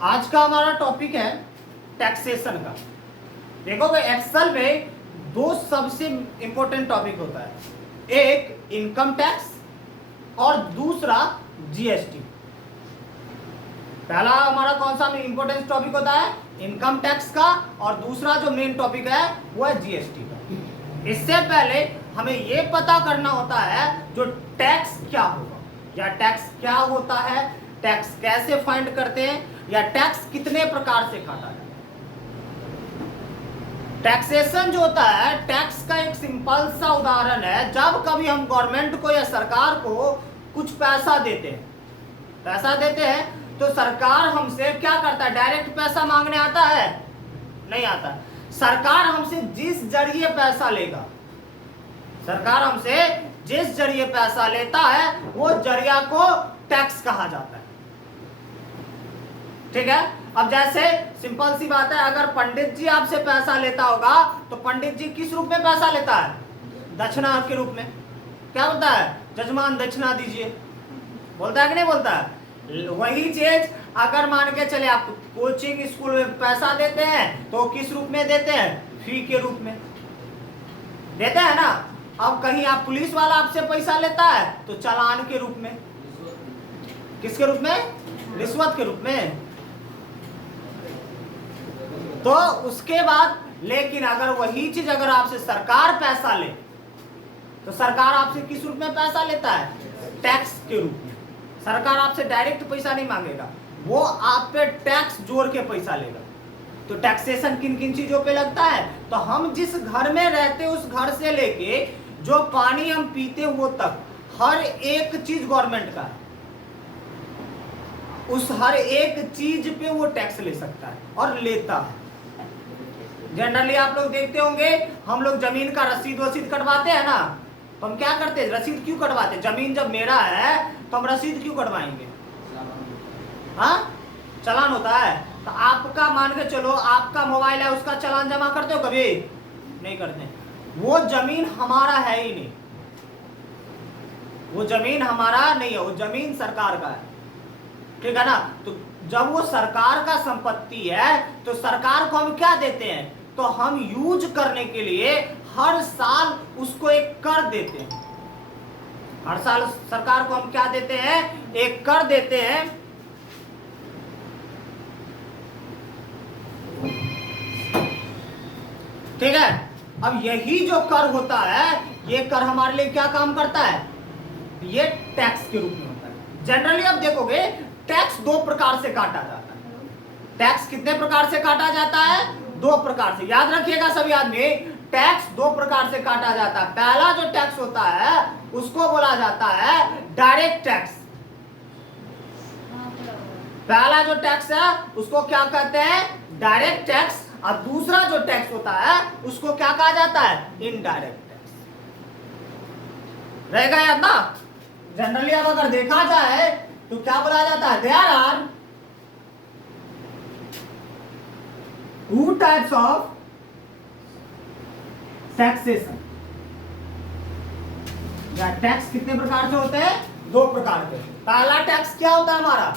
आज का हमारा टॉपिक है टैक्सेशन का। देखोगे एक्सेल में दो सबसे इंपॉर्टेंट टॉपिक होता है, एक इनकम टैक्स और दूसरा जीएसटी। पहला हमारा कौन सा इंपॉर्टेंट टॉपिक होता है, इनकम टैक्स का, और दूसरा जो मेन टॉपिक है वो है जीएसटी का। इससे पहले हमें ये पता करना होता है जो टैक्स क्या होगा, या टैक्स क्या होता है, टैक्स कैसे फाइंड करते हैं, या टैक्स कितने प्रकार से काटा जाता है। टैक्सेशन जो होता है, टैक्स का एक सिंपल सा उदाहरण है, जब कभी हम गवर्नमेंट को या सरकार को कुछ पैसा देते हैं तो सरकार हमसे क्या करता है, डायरेक्ट पैसा मांगने आता है? नहीं आता। सरकार हमसे जिस जरिए पैसा लेगा, सरकार हमसे जिस जरिए पैसा लेता है वो जरिया को टैक्स कहा जाता है। ठीक है। अब जैसे सिंपल सी बात है, अगर पंडित जी आपसे पैसा लेता होगा तो पंडित जी किस रूप में पैसा लेता है? दक्षिणा के रूप में। क्या बोलता है? जजमान दक्षिणा दीजिए, बोलता है कि नहीं बोलता है? वही चीज अगर मान के चले आप कोचिंग स्कूल में पैसा देते हैं तो किस रूप में देते हैं? फी के रूप में देते हैं ना। अब कहीं आप पुलिस वाला आपसे पैसा लेता है तो चालान के रूप में। किसके रूप में? रिश्वत के रूप में। तो उसके बाद लेकिन अगर वही चीज अगर आपसे सरकार पैसा ले तो सरकार आपसे किस रूप में पैसा लेता है? टैक्स के रूप में। सरकार आपसे डायरेक्ट पैसा नहीं मांगेगा, वो आप पे टैक्स जोड़ के पैसा लेगा। तो टैक्सेशन किन किन चीजों पे लगता है? तो हम जिस घर में रहते उस घर से लेके जो पानी हम पीते वो तक हर एक चीज गवर्नमेंट का है, उस हर एक चीज पे वो टैक्स ले सकता है और लेता है। जनरली आप लोग देखते होंगे हम लोग जमीन का रसीद वसीद कटवाते हैं ना, तो हम क्या करते हैं? रसीद क्यों कटवाते हैं? जमीन जब मेरा है तो हम रसीद क्यों कटवाएंगे? हाँ, चालान होता है। तो आपका मान के चलो आपका मोबाइल है, उसका चालान जमा करते हो? कभी नहीं करते। वो जमीन हमारा है ही नहीं, वो जमीन हमारा नहीं है, वो जमीन सरकार का है। ठीक है ना। तो जब वो सरकार का संपत्ति है तो सरकार को हम क्या देते हैं? तो हम यूज करने के लिए हर साल उसको एक कर देते हैं। हर साल सरकार को हम क्या देते हैं? एक कर देते हैं। ठीक है। अब यही जो कर होता है, ये कर हमारे लिए क्या काम करता है? ये टैक्स के रूप में होता है। जनरली आप देखोगे टैक्स दो प्रकार से काटा जाता है। टैक्स कितने प्रकार से काटा जाता है? दो प्रकार से। याद रखिएगा सभी आदमी, टैक्स दो प्रकार से काटा जाता है। पहला जो टैक्स होता है उसको बोला जाता है डायरेक्ट टैक्स। पहला जो टैक्स है उसको क्या कहते हैं? Direct tax. और दूसरा जो टैक्स होता है उसको क्या कहा जाता है? Indirect tax. रहेगा याद ना। जनरली अब अगर देखा जाए तो क्या बोला जाता है? There are two types of taxation. या टैक्स कितने प्रकार से होते हैं? दो प्रकार के। पहला टैक्स क्या होता है हमारा?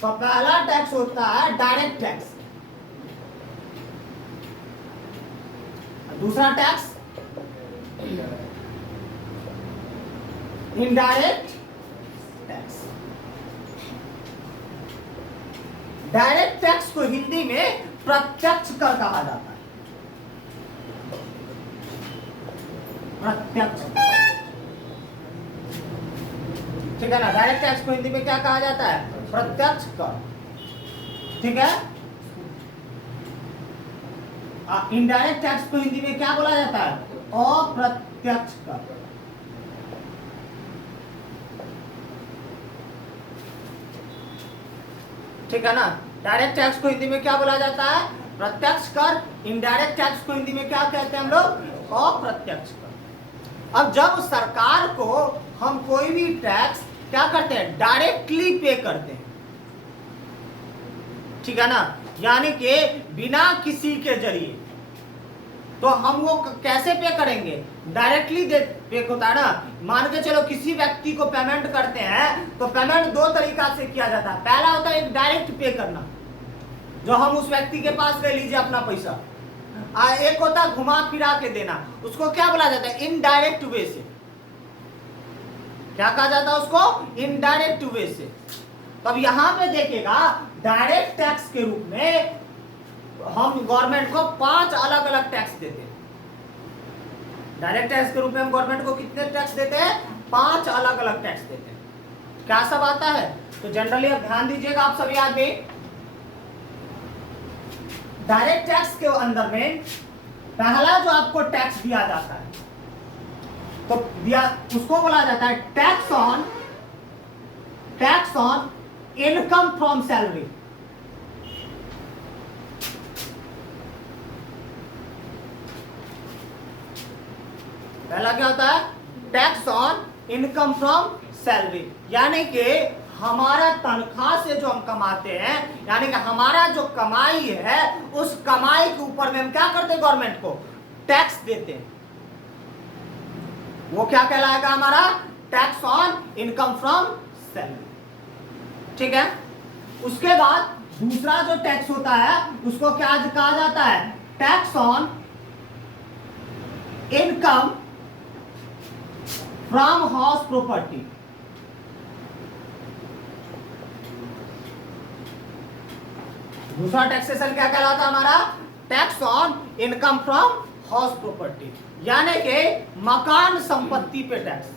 तो पहला टैक्स होता है डायरेक्ट टैक्स। दूसरा tax indirect tax. Direct tax को हिंदी में प्रत्यक्ष कर कहा जाता है। प्रत्यक्ष। ठीक है ना। डायरेक्ट टैक्स को हिंदी में क्या कहा जाता है? प्रत्यक्ष कर। ठीक है। इनडायरेक्ट टैक्स को हिंदी में क्या बोला जाता है? अप्रत्यक्ष कर। ठीक है ना। डायरेक्ट टैक्स को हिंदी में क्या बोला जाता है? प्रत्यक्ष कर। इनडायरेक्ट टैक्स को हिंदी में क्या कहते हैं हम लोग? अप्रत्यक्ष कर। अब जब सरकार को हम कोई भी टैक्स क्या करते हैं? डायरेक्टली पे करते हैं। ठीक है ना। यानी कि बिना किसी के जरिए, तो हम वो कैसे पे करेंगे? डायरेक्टली पे होता है ना। मान के चलो किसी व्यक्ति को पेमेंट करते हैं तो पेमेंट दो तरीका से किया जाता है। पहला होता है एक डायरेक्ट पे करना, जो हम उस व्यक्ति के पास ले लीजिए अपना पैसा। एक होता है घुमा फिरा के देना, उसको क्या बोला जाता है? इनडायरेक्ट वे से। क्या कहा जाता है उसको? इनडायरेक्ट वे से। तो अब यहां पे देखिएगा, डायरेक्ट टैक्स के रूप में हम गवर्नमेंट को 5 अलग अलग टैक्स देते हैं। डायरेक्ट टैक्स के रूप में हम गवर्नमेंट को कितने टैक्स देते हैं? 5 अलग अलग टैक्स देते हैं। क्या सब आता है? तो जनरली अब ध्यान दीजिएगा आप सभी आदमी, डायरेक्ट टैक्स के अंदर में पहला जो आपको टैक्स दिया जाता है, तो दिया उसको बोला जाता है tax on income from salary. पहला क्या होता है? Tax on income from salary, यानी कि हमारा तनख्वाह से जो हम कमाते हैं, यानी कि हमारा जो कमाई है, उस कमाई के ऊपर में हम क्या करते हैं? गवर्नमेंट को टैक्स देते हैं। वो क्या कहलाएगा? हमारा tax on income from salary. ठीक है। उसके बाद दूसरा जो टैक्स होता है उसको क्या कहा जाता है? Tax on income from house property. दूसरा टैक्सेशन क्या कहलाता है हमारा? Tax on income from house property, यानी कि मकान संपत्ति पे टैक्स।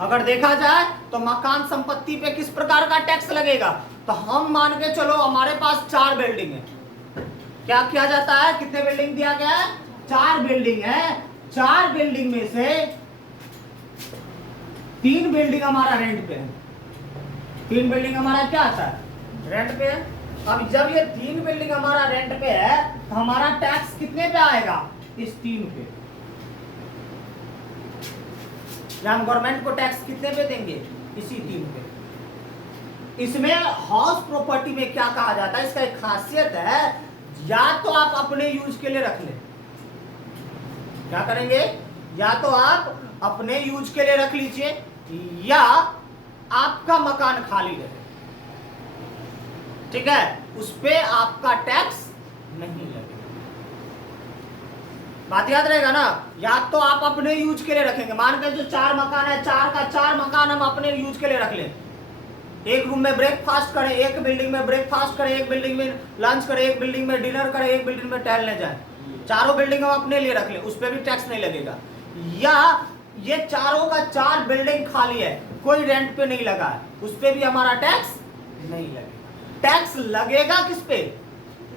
अगर देखा जाए तो मकान संपत्ति पे किस प्रकार का टैक्स लगेगा? तो हम मान के चलो हमारे पास 4 बिल्डिंग है। क्या किया जाता है? कितने बिल्डिंग दिया गया है? 4 बिल्डिंग है। 4 बिल्डिंग में से 3 बिल्डिंग हमारा रेंट पे है। 3 बिल्डिंग हमारा क्या आता है? रेंट पे है। अब जब ये 3 बिल्डिंग हमारा रेंट पे है तो हमारा टैक्स कितने पे आएगा? इस 3 पे। हम गवर्नमेंट को टैक्स कितने पे देंगे? इसी 3 पे। इसमें हाउस प्रॉपर्टी में क्या कहा जाता है? इसका एक खासियत है, या तो आप अपने यूज के लिए रख लें। क्या करेंगे? या तो आप अपने यूज के लिए रख लीजिए, या आपका मकान खाली रहे। ठीक है, उस पे आपका टैक्स नहीं लगेगा। बात याद रहेगा ना? या तो आप अपने यूज के लिए रखेंगे, मान के जो 4 मकान है, 4 का 4 मकान हम अपने यूज के लिए रख लें। एक रूम में ब्रेकफास्ट करें, एक बिल्डिंग में ब्रेकफास्ट करें, एक बिल्डिंग में लंच करें, एक बिल्डिंग में डिनर करें, एक बिल्डिंग में टहलने जाए। चारों बिल्डिंग हम अपने लिए रख लें, उस पर भी टैक्स नहीं लगेगा। या ये चारों का 4 बिल्डिंग खाली है, कोई रेंट पे नहीं लगा है, उस पर भी हमारा टैक्स नहीं लगेगा। टैक्स लगेगा किस पे?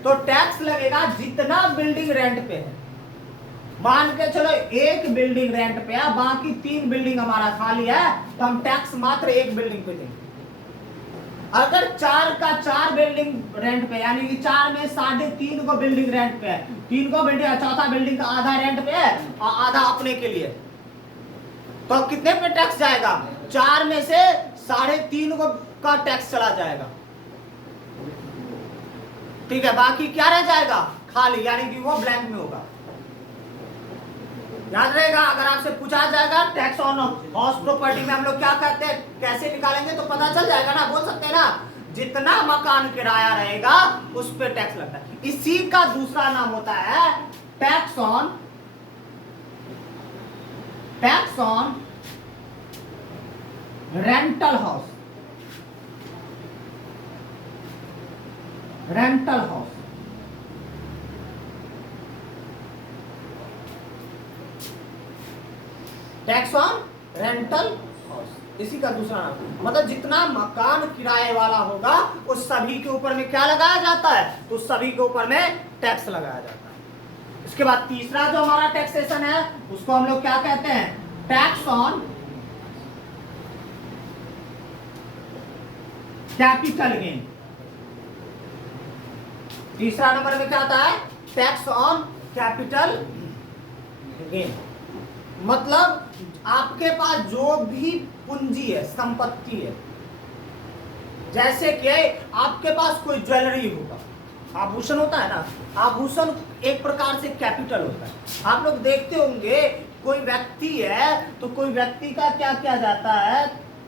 तो टैक्स लगेगा जितना बिल्डिंग रेंट पे है। मान के चलो एक बिल्डिंग रेंट पे है, बाकी 3 बिल्डिंग हमारा खाली है, तो हम टैक्स मात्र एक बिल्डिंग पे देंगे। अगर 4 का 4 बिल्डिंग रेंट पे, यानी कि 4 में 3.5 को बिल्डिंग रेंट पे है, 3 को बिल्डिंग, चौथा बिल्डिंग का आधा रेंट पे है और आधा अपने के लिए, तो कितने पे टैक्स जाएगा? 4 में से 3.5 को का टैक्स चला जाएगा। ठीक है, बाकी क्या रह जाएगा? खाली, यानी कि वो ब्लैंक में होगा। याद रहेगा, अगर आपसे पूछा जाएगा टैक्स ऑन हाउस प्रॉपर्टी में हम लोग क्या करते हैं, कैसे निकालेंगे, तो पता चल जाएगा ना। बोल सकते हैं ना, जितना मकान किराया रहेगा उस पे टैक्स लगता है। इसी का दूसरा नाम होता है tax on rental house. Rental house tax on rental house, इसी का दूसरा नाम। मतलब जितना मकान किराए वाला होगा उस सभी के ऊपर में क्या लगाया जाता है? तो उस सभी के ऊपर में टैक्स लगाया जाता है। उसके बाद तीसरा जो हमारा टैक्सेशन है उसको हम लोग क्या कहते हैं? Tax on capital gain. तीसरा नंबर में क्या आता है? Tax on capital gain. मतलब आपके पास जो भी पूंजी है, संपत्ति है, जैसे कि आपके पास कोई ज्वेलरी होगा, आभूषण होता है ना, आभूषण एक प्रकार से कैपिटल होता है। आप लोग देखते होंगे कोई व्यक्ति है तो कोई व्यक्ति का क्या किया जाता है,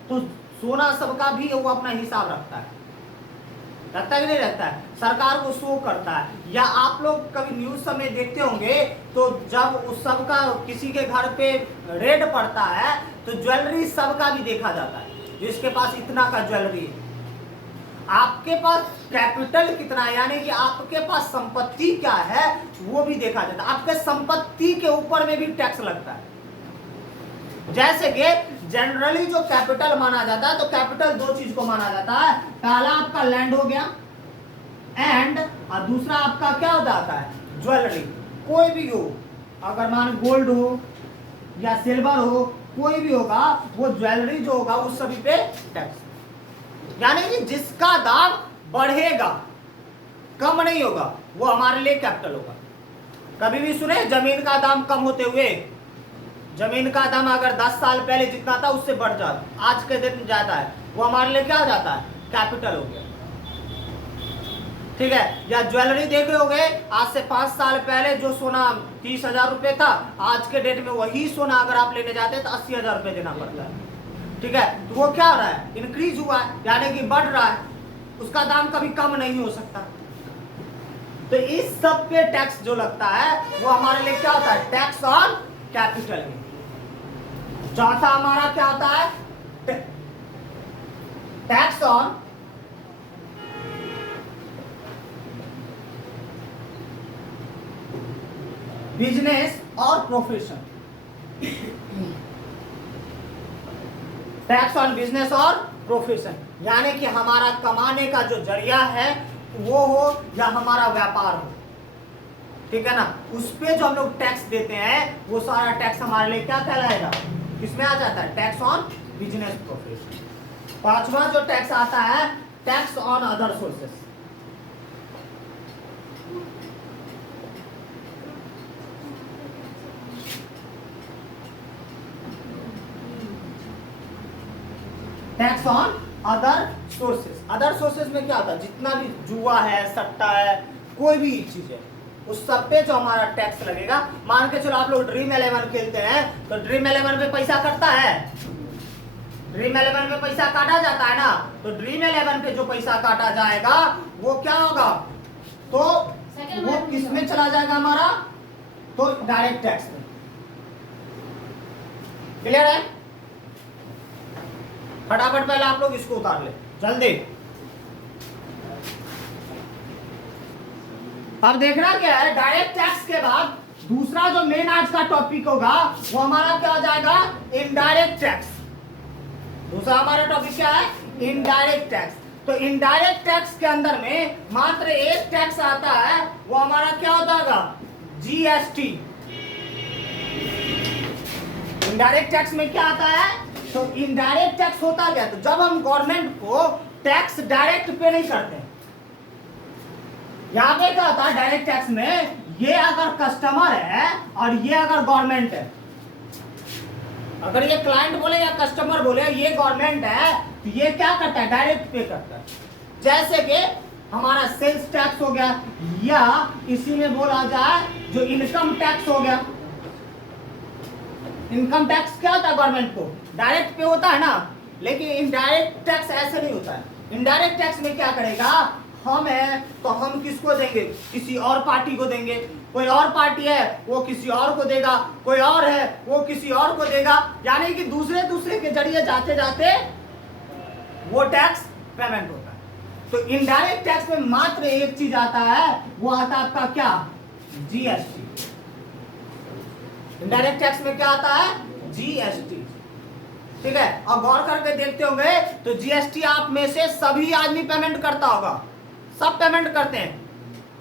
तो सोना सबका भी वो अपना हिसाब रखता है। रखता है कि नहीं रखता है, सरकार को शो करता है। या आप लोग कभी न्यूज समय देखते होंगे तो जब उस सब का किसी के घर पे रेड पड़ता है तो ज्वेलरी सबका भी देखा जाता है, जिसके पास इतना का ज्वेलरी है। आपके पास कैपिटल कितना है, यानी कि आपके पास संपत्ति क्या है वो भी देखा जाता है। आपके संपत्ति के ऊपर में भी टैक्स लगता है। जैसे कि जनरली जो कैपिटल माना जाता है, तो कैपिटल दो चीज को माना जाता है, पहला आपका लैंड हो गया एंड और दूसरा आपका क्या हो जाता है, ज्वेलरी। कोई भी हो, अगर मान गोल्ड हो या सिल्वर हो, कोई भी होगा, वो ज्वेलरी जो होगा उस सभी पे टैक्स। यानी कि जिसका दाम बढ़ेगा, कम नहीं होगा, वो हमारे लिए कैपिटल होगा। कभी भी सुने जमीन का दाम कम होते हुए? जमीन का दाम अगर 10 साल पहले जितना था उससे बढ़ जाता, आज के दिन जाता है, वो हमारे लिए क्या हो जाता है, कैपिटल हो गया। ठीक है। या ज्वेलरी देखे होंगे, आज से 5 साल पहले जो सोना 30,000 रुपए था, आज के डेट में वही सोना अगर आप लेने जाते हैं तो 80,000 रुपए देना पड़ता है। ठीक है, तो वो क्या हो रहा है, इंक्रीज हुआ है, यानी कि बढ़ रहा है, उसका दाम कभी कम नहीं हो सकता। तो इस सब पे टैक्स जो लगता है वो हमारे लिए क्या होता है, टैक्स ऑन कैपिटल। चौथा हमारा क्या होता है, टैक्स ऑन बिजनेस और प्रोफेशन। टैक्स ऑन बिजनेस और प्रोफेशन, यानी कि हमारा कमाने का जो जरिया है वो हो या हमारा व्यापार हो, ठीक है ना, उस पे जो हम लोग टैक्स देते हैं वो सारा टैक्स हमारे लिए क्या कहलाएगा, किसमें आ जाता है, टैक्स ऑन बिजनेस प्रोफेशन। पांचवा जो टैक्स आता है, tax on other sources. Tax on other sources. Other sources में क्या होता है, जितना भी जुआ है, सट्टा है, कोई भी चीज है, उस सब पे जो हमारा टैक्स लगेगा। मान के चलो आप लोग ड्रीम 11 खेलते हैं, तो ड्रीम 11 पे पैसा कटता है, ड्रीम 11 पे पैसा काटा जाता है ना, तो ड्रीम 11 पे जो पैसा काटा जाएगा वो क्या होगा, तो वो किस में चला जाएगा हमारा, तो डायरेक्ट टैक्स में। क्लियर है? फटाफट पहले आप लोग इसको उतार ले जल्दी। अब देखना क्या है, डायरेक्ट टैक्स के बाद दूसरा जो मेन आज का टॉपिक होगा वो हमारा क्या हो जाएगा, इनडायरेक्ट टैक्स। दूसरा हमारा टॉपिक क्या है, इनडायरेक्ट टैक्स। तो इनडायरेक्ट टैक्स के अंदर में मात्र एक टैक्स आता है, वो हमारा क्या होता होगा, जीएसटी। इनडायरेक्ट टैक्स में क्या आता है, तो इनडायरेक्ट टैक्स होता क्या, तो जब हम गवर्नमेंट को टैक्स डायरेक्ट पे नहीं करते, यहां पे क्या होता है डायरेक्ट टैक्स में, ये अगर कस्टमर है और ये अगर गवर्नमेंट है, अगर ये क्लाइंट बोले या कस्टमर बोले ये गवर्नमेंट है, तो ये क्या करता है, डायरेक्ट पे करता है। जैसे कि हमारा सेल्स टैक्स हो गया, या इसी में बोला जाए जो इनकम टैक्स हो गया। इनकम टैक्स क्या होता है, गवर्नमेंट को डायरेक्ट पे होता है ना, लेकिन इनडायरेक्ट टैक्स ऐसे नहीं होता है। इनडायरेक्ट टैक्स में क्या करेगा, हम है तो हम किसको देंगे, किसी और पार्टी को देंगे, कोई और पार्टी है वो किसी और को देगा, कोई और है वो किसी और को देगा, यानी कि दूसरे दूसरे के जरिए जाते जाते वो टैक्स पेमेंट होता है। तो इनडायरेक्ट टैक्स में मात्र एक चीज आता है, वो आता है आपका क्या, जीएसटी। इनडायरेक्ट टैक्स में क्या आता है, जीएसटी। ठीक है, और गौर करके देखते होंगे तो जीएसटी आप में से सभी आदमी पेमेंट करता होगा, सब पेमेंट करते हैं।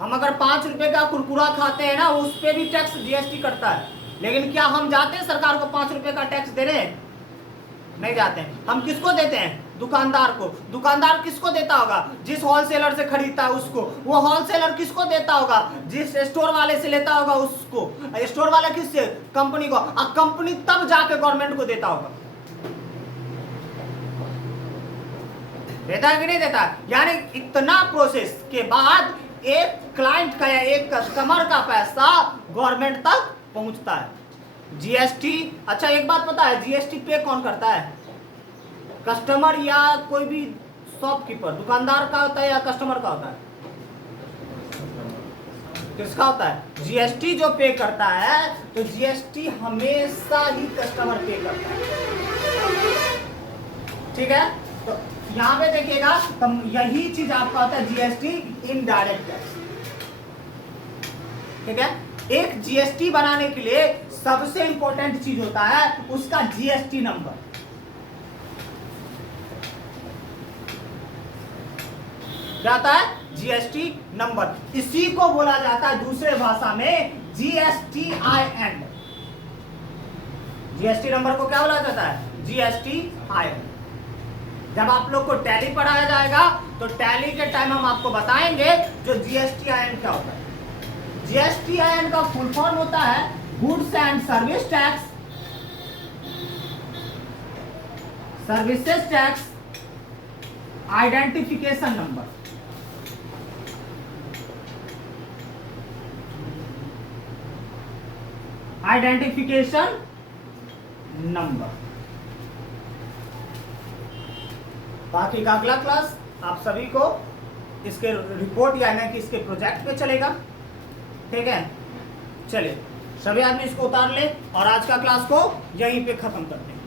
हम अगर 5 रुपए का कुरकुरा खाते हैं ना, उस पे भी टैक्स जीएसटी करता है, लेकिन क्या हम जाते हैं सरकार को 5 रुपए का टैक्स देने, नहीं जाते हैं। हम किसको देते हैं, दुकानदार को। दुकानदार किसको देता होगा, जिस होलसेलर से खरीदता है उसको। वो होलसेलर किसको देता होगा, जिस स्टोर वाले से लेता होगा उसको। स्टोर वाला किससे, कंपनी को, और कंपनी तब जाके गवर्नमेंट को देता होगा। देता है कि नहीं देता, यानी इतना प्रोसेस के बाद एक क्लाइंट का या एक कस्टमर का पैसा गवर्नमेंट तक पहुंचता है। जीएसटी, अच्छा एक बात पता है, जीएसटी पे कौन करता है, कस्टमर या कोई भी शॉपकीपर दुकानदार का होता है या कस्टमर का होता है? किसका होता है? जीएसटी जो पे करता है तो जीएसटी हमेशा ही कस्टमर पे करता है। ठीक है, तो यहां पे देखिएगा तो यही चीज आपका होता है जीएसटी इनडायरेक्ट टैक्स। ठीक है, एक जीएसटी बनाने के लिए सबसे इंपॉर्टेंट चीज होता है उसका जीएसटी नंबर। क्या होता है? GST number. इसी को बोला जाता है दूसरे भाषा में जीएसटीआईएन। जीएसटी नंबर को क्या बोला जाता है? जीएसटीआईएन। जब आप लोग को टैली पढ़ाया जाएगा तो टैली के टाइम हम आपको बताएंगे जो जीएसटीआईएन क्या होता है। जीएसटीआईएन का फुल फॉर्म होता है goods and service tax, services tax identification number. Identification number. बाकी का अगला क्लास आप सभी को इसके रिपोर्ट यानी कि इसके प्रोजेक्ट पे चलेगा। ठीक है, चलिए सभी आदमी इसको उतार ले और आज का क्लास को यहीं पे खत्म करते हैं।